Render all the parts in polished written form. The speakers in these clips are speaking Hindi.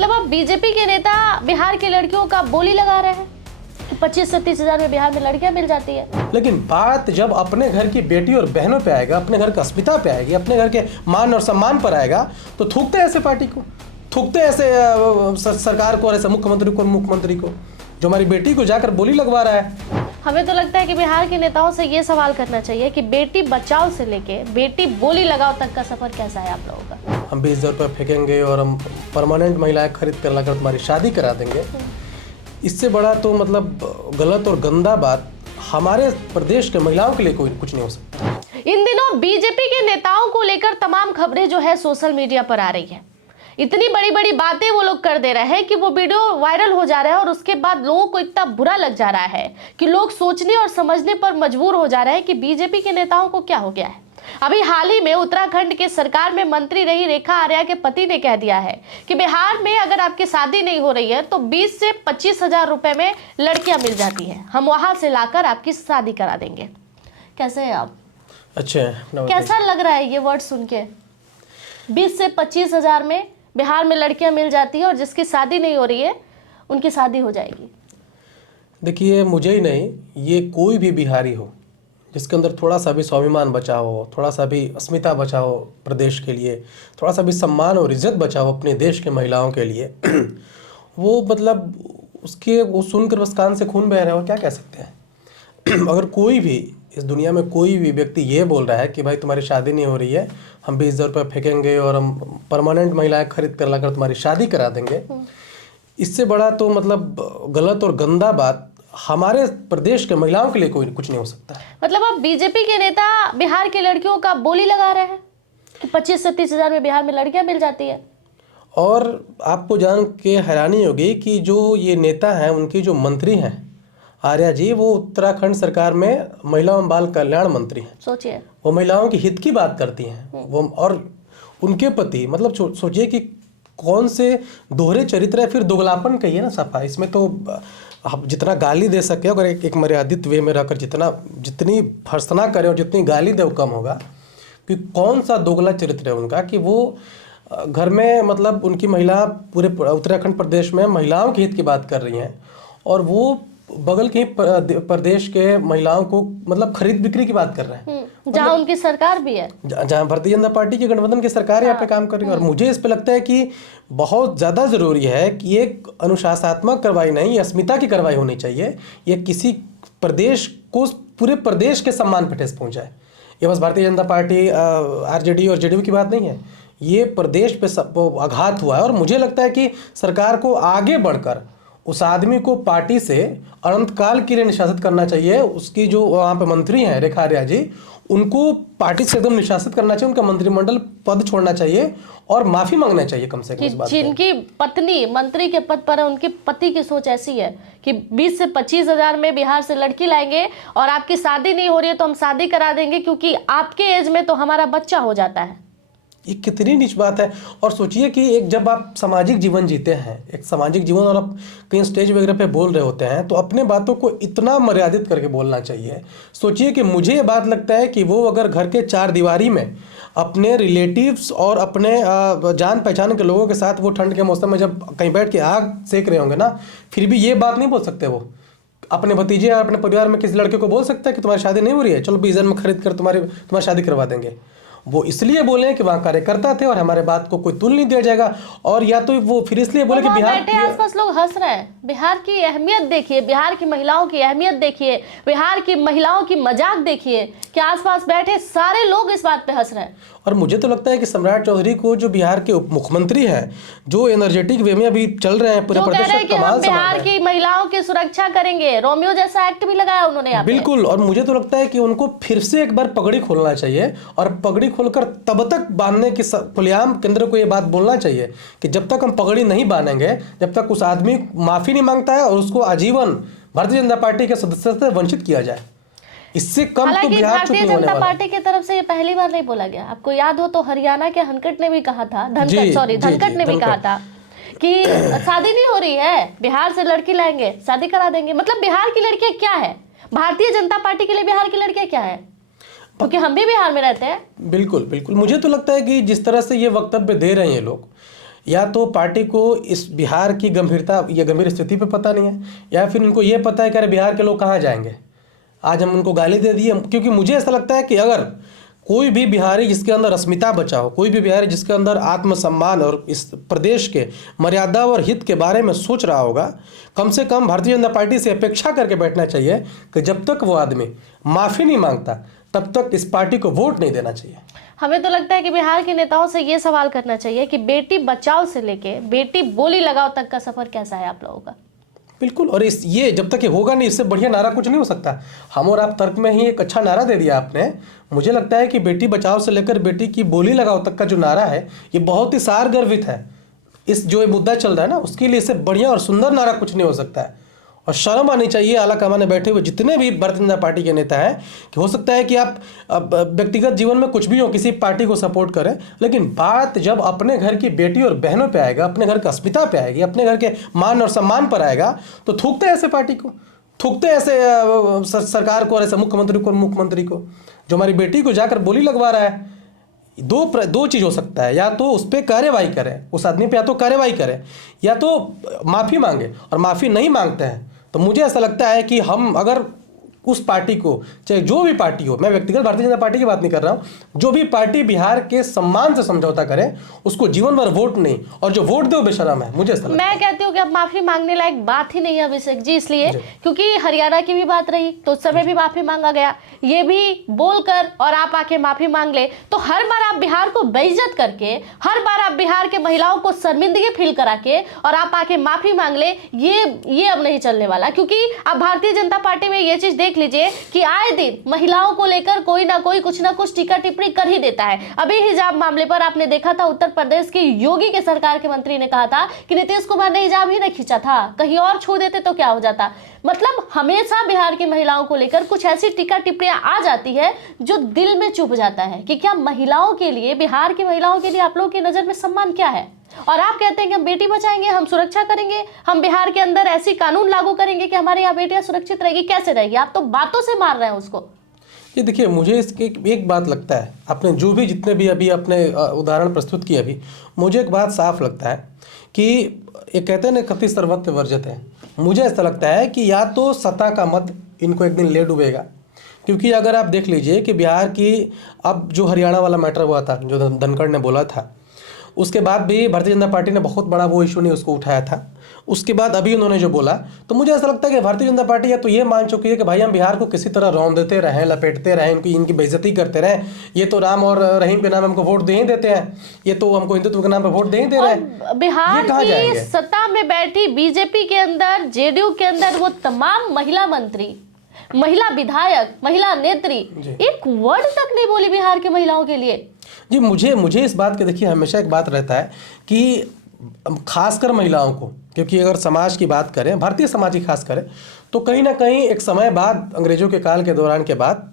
मतलब अब बीजेपी के नेता बिहार की लड़कियों का बोली लगा रहे हैं कि 25 से 30 हजार में बिहार में लड़कियां मिल जाती है। लेकिन बात जब अपने घर की बेटी और बहनों पे आएगा, अपने घर की अस्मिता पे आएगी, अपने घर के मान और सम्मान पर आएगा, तो थूकते ऐसे पार्टी को, थूकते ऐसे सरकार को और ऐसे मुख्यमंत्री को जो हमारी बेटी को जाकर बोली लगवा रहा है। हमें तो लगता है कि बिहार के नेताओं से ये सवाल करना चाहिए कि बेटी बचाओ से लेके बेटी बोली लगाओ तक का सफर कैसा है आप लोगों का। हम 20,000 रुपये फेंकेंगे और हम परमानेंट महिलाएं खरीद कर लाकर तुम्हारी शादी करा देंगे। इससे बड़ा तो मतलब गलत और गंदा बात हमारे प्रदेश के महिलाओं के लिए कोई कुछ नहीं हो सकता। इन दिनों बीजेपी के नेताओं को लेकर तमाम खबरें जो है सोशल मीडिया पर आ रही है। इतनी बड़ी बड़ी बातें वो लोग कर दे रहे हैं कि वो वीडियो वायरल हो जा रहा है और उसके बाद लोगों को इतना बुरा लग जा रहा है कि लोग सोचने और समझने पर मजबूर हो जा रहे हैं कि बीजेपी के नेताओं को क्या हो गया है। अभी हाल ही में उत्तराखंड के सरकार में मंत्री रही रेखा आर्या के पति ने कह दिया है कि बिहार में अगर आपकी शादी नहीं हो रही है तो 20 से 25 हजार रुपए में लड़कियां मिल जाती हैं, हम वहां से लाकर आपकी शादी करा देंगे। कैसे है आप? अच्छा, कैसा लग रहा है ये वर्ड सुन के? 20 से 25 हजार में बिहार में लड़कियां मिल जाती है और जिसकी शादी नहीं हो रही है उनकी शादी हो जाएगी। देखिए, मुझे ही नहीं, ये कोई भी बिहारी हो जिसके अंदर थोड़ा सा भी स्वाभिमान बचा हो, थोड़ा सा भी अस्मिता बचा हो प्रदेश के लिए, थोड़ा सा भी सम्मान और इज्जत बचा हो अपने देश के महिलाओं के लिए वो मतलब उसके वो सुनकर बस कान से खून बह रहा है और क्या कह सकते हैं। अगर कोई भी इस दुनिया में कोई भी व्यक्ति ये बोल रहा है कि भाई तुम्हारी शादी नहीं हो रही है, हम 20,000 रुपये फेंकेंगे और हम परमानेंट महिलाएं खरीद कर लाकर तुम्हारी शादी करा देंगे, इससे बड़ा तो मतलब गलत और गंदा बात हमारे प्रदेश के महिलाओं के लिए कोई कुछ नहीं हो सकता। मतलब अब बीजेपी के नेता बिहार की लड़कियों का बोली लगा रहे हैं कि 25 से 30 हजार में बिहार में लड़कियां मिल जाती है। और आपको जान के हैरानी होगी कि जो ये नेता हैं, उनकी जो मंत्री हैं आर्या जी, वो उत्तराखंड सरकार में महिला एवं बाल कल्याण मंत्री हैं। सोचिए, वो महिलाओं के हित की बात करती हैं वो, और उनके पति मतलब सोचिए कि कौन से दोहरे चरित्र है, फिर दोगलापन कहिए ना सफा। इसमें तो आप जितना गाली दे सके, अगर एक मर्यादित वे में रहकर जितनी भर्त्सना करें और जितनी गाली दे वो कम होगा। कि कौन सा दोगला चरित्र है उनका कि वो घर में मतलब उनकी महिला पूरे उत्तराखंड प्रदेश में महिलाओं के हित की बात कर रही हैं और वो बगल के प्रदेश के महिलाओं को मतलब खरीद बिक्री की बात कर रहे हैं, जहां उनकी सरकार भी है, जहां भारतीय जनता पार्टी की गठबंधन की सरकार यहाँ पे काम कर रही है। और मुझे इस पे लगता है कि बहुत ज़्यादा ज़रूरी है कि एक अनुशासनात्मक कार्रवाई नहीं, ये अस्मिता की कार्रवाई होनी चाहिए। ये किसी प्रदेश को पूरे प्रदेश के सम्मान पर ठेस पहुँचाए। ये बस भारतीय जनता पार्टी आरजेडी और जेडीयू की बात नहीं है, ये प्रदेश पे आघात हुआ है। और मुझे लगता है कि सरकार को आगे बढ़कर उस आदमी को पार्टी से अनंतकाल के लिए निशासित करना चाहिए। उसकी जो वहाँ पे मंत्री हैं रेखा आर्या जी, उनको पार्टी से एकदम निशासित करना चाहिए, उनका मंत्रिमंडल पद छोड़ना चाहिए और माफी मांगना चाहिए कम से कम इस बात पे। जिनकी पत्नी मंत्री के पद पर है, उनके पति की सोच ऐसी है कि 20 से 25 हजार में बिहार से लड़की लाएंगे और आपकी शादी नहीं हो रही है तो हम शादी करा देंगे क्योंकि आपके एज में तो हमारा बच्चा हो जाता है। ये कितनी नीच बात है। और सोचिए कि एक जब आप सामाजिक जीवन जीते हैं, एक सामाजिक जीवन, और आप कहीं स्टेज वगैरह पे बोल रहे होते हैं तो अपने बातों को इतना मर्यादित करके बोलना चाहिए। सोचिए कि मुझे ये बात लगता है कि वो अगर घर के चार दीवारी में अपने रिलेटिव्स और अपने जान पहचान के लोगों के साथ वो ठंड के मौसम में जब कहीं बैठ के आग सेक रहे होंगे ना, फिर भी ये बात नहीं बोल सकते। वो अपने भतीजे या अपने परिवार में किसी लड़के को बोल सकते हैं कि तुम्हारी शादी नहीं हो रही है, चलो 20,000 में खरीद कर तुम्हारी शादी करवा देंगे। वो इसलिए बोले कि वहाँ कार्यकर्ता थे और हमारे बात को कोई तुल नहीं दिया जाएगा। और या तो वो फिर इसलिए बोले कि बिहार बैठे आसपास लोग हंस रहे हैं। बिहार की अहमियत देखिए, बिहार की महिलाओं की अहमियत देखिए, बिहार की महिलाओं की मजाक देखिए कि आसपास बैठे सारे लोग इस बात पे हंस रहे हैं। और मुझे तो लगता है कि सम्राट चौधरी को, जो बिहार के उप मुख्यमंत्री हैं, जो एनर्जेटिक वे में अभी चल रहे हैं पूरे प्रदेश में, कमाल बिहार की महिलाओं की सुरक्षा करेंगे, रोमियो जैसा एक्ट भी लगाया उन्होंने यहाँ पे। बिल्कुल। और मुझे तो लगता है कि उनको फिर से एक बार पगड़ी खोलना चाहिए और पगड़ी खोलकर तब तक बांधने की खुलेआम केंद्र को ये बात बोलना चाहिए कि जब तक हम पगड़ी नहीं बांधेंगे, जब तक उस आदमी माफी नहीं मांगता है और उसको आजीवन भारतीय जनता पार्टी के सदस्यता से वंचित किया जाए, इससे कम तो बिहार चुप नहीं होने वाला। भारतीय जनता पार्टी की तरफ से ये पहली बार नहीं बोला गया। आपको याद हो तो हरियाणा के धनखड़ ने भी कहा था, धनखड़ ने भी कहा था कि शादी नहीं हो रही है, बिहार से लड़की लाएंगे, शादी करा देंगे। मतलब बिहार की लड़कियां क्या है, भारतीय जनता पार्टी के लिए बिहार की लड़कियां क्या है, क्योंकि हम भी बिहार में रहते हैं। बिल्कुल बिल्कुल। मुझे तो लगता है कि जिस तरह से ये वक्तव्य दे रहे हैं लोग, या तो पार्टी को इस बिहार की गंभीरता या गंभीर स्थिति पे पता नहीं है, या फिर उनको ये पता है कि अरे बिहार के लोग कहाँ जाएंगे, आज हम उनको गाली दे दिए। क्योंकि मुझे ऐसा लगता है कि अगर कोई भी बिहारी जिसके अंदर अस्मिता बचा हो, कोई भी बिहारी जिसके अंदर आत्मसम्मान और इस प्रदेश के मर्यादा और हित के बारे में सोच रहा होगा, कम से कम भारतीय जनता पार्टी से अपेक्षा करके बैठना चाहिए कि जब तक वो आदमी माफ़ी नहीं मांगता तब तक इस पार्टी को वोट नहीं देना चाहिए। हमें तो लगता है कि बिहार के नेताओं से ये सवाल करना चाहिए कि बेटी बचाओ से लेके बेटी बोली लगाओ तक का सफर कैसा है आप लोगों का। बिल्कुल, और ये जब तक ये होगा नहीं, इससे बढ़िया नारा कुछ नहीं हो सकता। हम और आप तर्क में ही एक अच्छा नारा दे दिया आपने। मुझे लगता है कि बेटी बचाओ से लेकर बेटी की बोली लगाओ तक का जो नारा है ये बहुत ही सारगर्भित है। इस जो ये मुद्दा चल रहा है ना, उसके लिए इससे बढ़िया और सुंदर नारा कुछ नहीं हो सकता है। और शर्म आनी चाहिए आला कमाने बैठे हुए जितने भी भारतीय जनता पार्टी के नेता हैं कि हो सकता है कि आप व्यक्तिगत जीवन में कुछ भी हो, किसी पार्टी को सपोर्ट करें, लेकिन बात जब अपने घर की बेटी और बहनों पे आएगा, अपने घर की अस्मिता पे आएगी, अपने घर के मान और सम्मान पर आएगा, तो थूकते ऐसे पार्टी को, थूकते ऐसे सरकार को और ऐसे मुख्यमंत्री को जो हमारी बेटी को जाकर बोली लगवा रहा है। दो चीज़ हो सकता है, या तो उस पर कार्रवाई करें, उस आदमी पे या तो कार्रवाई करें, या तो माफ़ी मांगे। और माफ़ी नहीं मांगते हैं तो मुझे ऐसा लगता है कि हम अगर उस पार्टी को, चाहे जो भी पार्टी हो, मैं व्यक्तिगत भारतीय जनता पार्टी की बात नहीं कर रहा हूँ, जो भी पार्टी बिहार के सम्मान से समझौता करे उसको जीवन भर वोट नहीं, और जो वोट दे वो बेशरम है। मुझे ऐसा लगता है। मैं कहती हूँ कि अब माफी मांगने लायक बात ही नहीं है अभिषेक जी, इसलिए क्योंकि हरियाणा की भी बात रही तो उस समय भी माफी मांगा गया, ये भी बोलकर और आप आके माफी मांग ले तो हर बार आप बिहार को बेइज्जत करके, हर बार आप बिहार के महिलाओं को शर्मिंदगी फील करा के और आप आके माफी मांग ले, ये अब नहीं चलने वाला। क्योंकि अब भारतीय जनता पार्टी में ये चीज देख लीजिए कि आए दिन महिलाओं को लेकर कोई ना कोई कुछ ना कुछ टीका टिप्पणी कर ही देता है। अभी हिजाब मामले पर आपने देखा था, उत्तर प्रदेश की योगी के सरकार के मंत्री ने कहा था कि नीतीश कुमार ने हिजाब ही नहीं खींचा था, कहीं और छू देते तो क्या हो जाता। मतलब हमेशा बिहार की महिलाओं को लेकर कुछ ऐसी टीका टिप्पणियां आ जाती है जो दिल में चुभ जाता है कि क्या महिलाओं के लिए, बिहार की महिलाओं के लिए आप लोगों की नजर में सम्मान क्या है। और आप कहते हैं कि हम बेटी बचाएंगे, हम सुरक्षा करेंगे, हम बिहार के अंदर ऐसी कानून लागू करेंगे कि हमारे यहाँ बेटियां सुरक्षित रहेगी। कैसे रहेगी? आप तो बातों से मार रहे हैं उसको। ये देखिए, मुझे इसकी एक बात लगता है, आपने जो भी जितने भी अभी अपने उदाहरण प्रस्तुत किए, अभी मुझे एक बात साफ लगता है कि ये कहते हैं ना, कति सर्वत्र वर्जित है। मुझे ऐसा लगता है कि या तो सत्ता का मत इनको एक दिन ले डूबेगा, क्योंकि अगर आप देख लीजिए कि बिहार की अब जो हरियाणा वाला मैटर हुआ था, जो धनखड़ ने बोला था, उसके बाद भी भारतीय जनता पार्टी ने बहुत बड़ा वो इशू नहीं उसको उठाया था। उसके बाद अभी उन्होंने जो बोला, तो मुझे ऐसा लगता है कि भारतीय जनता पार्टी या तो ये मान चुकी है कि भाई हम बिहार को किसी तरह रौंद देते रहें, लपेटते रहें, इनकी बेइज्जती करते रहें, ये तो राम और रहीम के नाम हमको वोट दे ही देते हैं, ये तो हमको हिंदुत्व के नाम पर वोट दे ही दे रहे हैं। बिहार की सत्ता में बैठी बीजेपी के अंदर, जेडीयू के अंदर वो तमाम महिला मंत्री, महिला विधायक, महिला नेत्री एक वर्ड तक नहीं बोली बिहार के महिलाओं के लिए। जी, मुझे इस बात के, देखिए हमेशा एक बात रहता है कि खासकर महिलाओं को, क्योंकि अगर समाज की बात करें, भारतीय समाज की खास करें, तो कहीं ना कहीं एक समय बाद, अंग्रेजों के काल के दौरान के बाद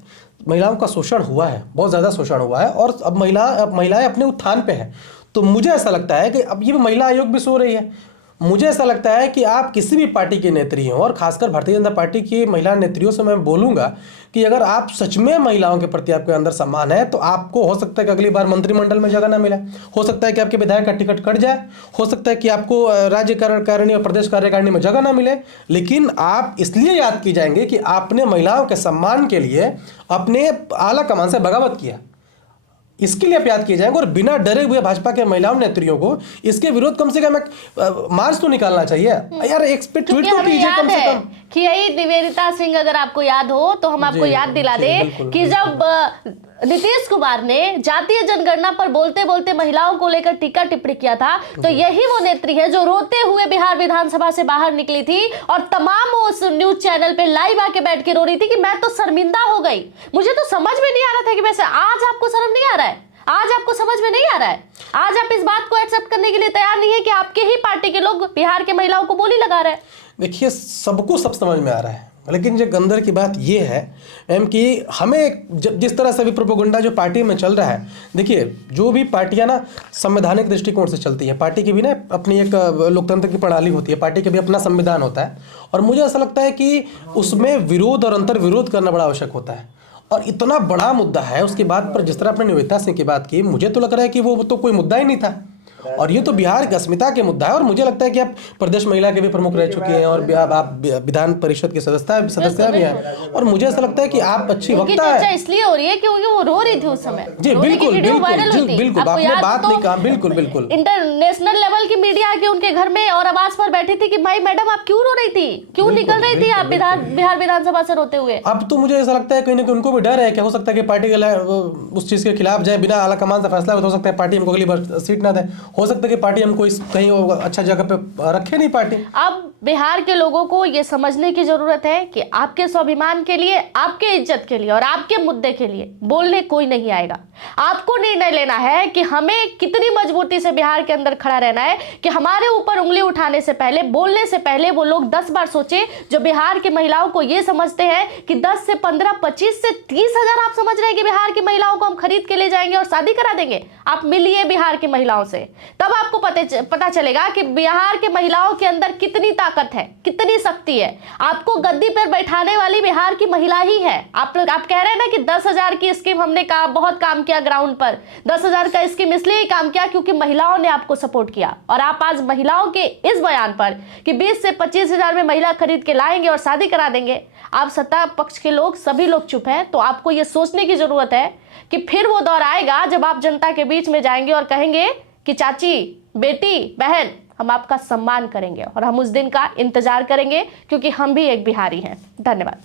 महिलाओं का शोषण हुआ है, बहुत ज़्यादा शोषण हुआ है, और अब महिलाएं अपने उत्थान पे हैं। तो मुझे ऐसा लगता है कि अब ये महिला आयोग भी सो रही है। मुझे ऐसा लगता है कि आप किसी भी पार्टी के नेत्री हों, और खासकर भारतीय जनता पार्टी की महिला नेत्रियों से मैं बोलूँगा कि अगर आप सच में महिलाओं के प्रति आपके अंदर सम्मान है, तो आपको हो सकता है कि अगली बार मंत्रिमंडल में जगह ना मिले, हो सकता है कि आपके विधायक का टिकट कट जाए, हो सकता है कि आपको राज्य कार्यकारिणी और प्रदेश कार्यकारिणी में जगह ना मिले, लेकिन आप इसलिए याद की जाएंगे कि आपने महिलाओं के सम्मान के लिए अपने आला कमान से बगावत किया। इसके लिए आप याद किए जाएंगे, और बिना डरे हुए भाजपा के महिलाओं नेत्रियों को इसके विरोध कम से कम एक मार्च तो निकालना चाहिए यार, एक पे ट्वीट तो कीजिए कम से कम। कि यही निवेदिता सिंह, अगर आपको याद हो तो हम आपको याद दिला दे कि जब नीतीश कुमार ने जातीय जनगणना पर बोलते बोलते महिलाओं को लेकर टीका टिप्पणी किया था, तो यही वो नेत्री है जो रोते हुए बिहार विधानसभा से बाहर निकली थी और तमाम उस न्यूज चैनल पे लाइव आके बैठ के रो रही थी कि मैं तो शर्मिंदा हो गई। मुझे तो समझ में नहीं आ रहा था कि वैसे आज आपको शर्म नहीं आ रहा है, आज आपको समझ में नहीं आ रहा है, आज आप इस बात को एक्सेप्ट करने के लिए तैयार नहीं है कि आपके ही पार्टी के लोग बिहार के महिलाओं को बोली लगा रहे हैं। देखिए, सबको सब समझ में आ रहा है, लेकिन जो गंदर की बात ये है एम कि हमें जिस तरह से अभी प्रोपेगेंडा जो पार्टी में चल रहा है, देखिए जो भी पार्टियां ना संवैधानिक दृष्टिकोण से चलती हैं, पार्टी की भी ना अपनी एक लोकतंत्र की प्रणाली होती है, पार्टी का भी अपना संविधान होता है, और मुझे ऐसा लगता है कि उसमें विरोध और अंतर विरोध करना बड़ा आवश्यक होता है। और इतना बड़ा मुद्दा है उसकी बात पर, जिस तरह आपने निवेदिता सिंह की बात की, मुझे तो लग रहा है कि वो तो कोई मुद्दा ही नहीं था। और ये तो बिहार की अस्मिता के मुद्दा है। और मुझे लगता है कि आप प्रदेश महिला के भी प्रमुख रह चुकी हैं और आप विधान परिषद के सदस्य भी हैं, और मुझे ऐसा लगता है कि आप अच्छी उनकी वक्ता चर्चा है। इसलिए हो रही है क्योंकि वो रो रही थी उस समय। जी रोने की बिल्कुल वीडियो वायरल हुई बिल्कुल थी। बिल्कुल, आपको आपने याद बात तो नहीं कहा, बिल्कुल बिल्कुल। इंटरनेशनल लेवल की मीडिया आके उनके घर में और आवाज पर बैठी थी कि भाई मैडम आप क्यों रो रही थी, क्यों निकल रही थी आप बिहार विधानसभा से रोते हुए। अब तो मुझे ऐसा लगता है कहीं ना कहीं उनको भी डर है कि हो सकता है कि पार्टी के उस चीज के खिलाफ जाए, बिना आला कमान से फैसला हो सकता है पार्टी हमको अगली बार सीट ना दे, हो सकता है कि पार्टी हमको कहीं अच्छा जगह पे रखे नहीं पार्टी। अब बिहार के लोगों को ये समझने की जरूरत है कि आपके स्वाभिमान के लिए, आपके इज्जत के लिए और आपके मुद्दे के लिए बोलने कोई नहीं आएगा। आपको निर्णय लेना है कि हमें कितनी मजबूती से बिहार के अंदर खड़ा रहना है कि हमारे ऊपर उंगली उठाने से पहले, बोलने से पहले वो लोग 10 बार सोचे जो बिहार की महिलाओं को ये समझते हैं कि 10 से 15, 25 से 30 हजार आप समझ रहे हैं कि बिहार की महिलाओं को हम खरीद के ले जाएंगे और शादी करा देंगे। आप मिलिए बिहार की महिलाओं से, तब आपको पता चलेगा कि बिहार की महिलाओं के अंदर कितनी ताकत है, कितनी शक्ति है। आपको गद्दी पर बैठाने वाली बिहार की महिला ही है। आप कह रहे हैं ना कि 10,000 की स्कीम हमने बहुत काम किया ग्राउंड पर। 10,000 का स्कीम इसलिए काम किया क्योंकि महिलाओं ने आपको सपोर्ट किया। और आप आज महिलाओं के इस बयान पर कि 20 से 25 हजार में महिला खरीद के लाएंगे और शादी करा देंगे, आप सत्ता पक्ष के लोग सभी लोग चुप हैं। तो आपको यह सोचने की जरूरत है कि फिर वो दौर आएगा जब आप जनता के बीच में जाएंगे और कहेंगे कि चाची, बेटी, बहन, हम आपका सम्मान करेंगे। और हम उस दिन का इंतजार करेंगे क्योंकि हम भी एक बिहारी हैं। धन्यवाद।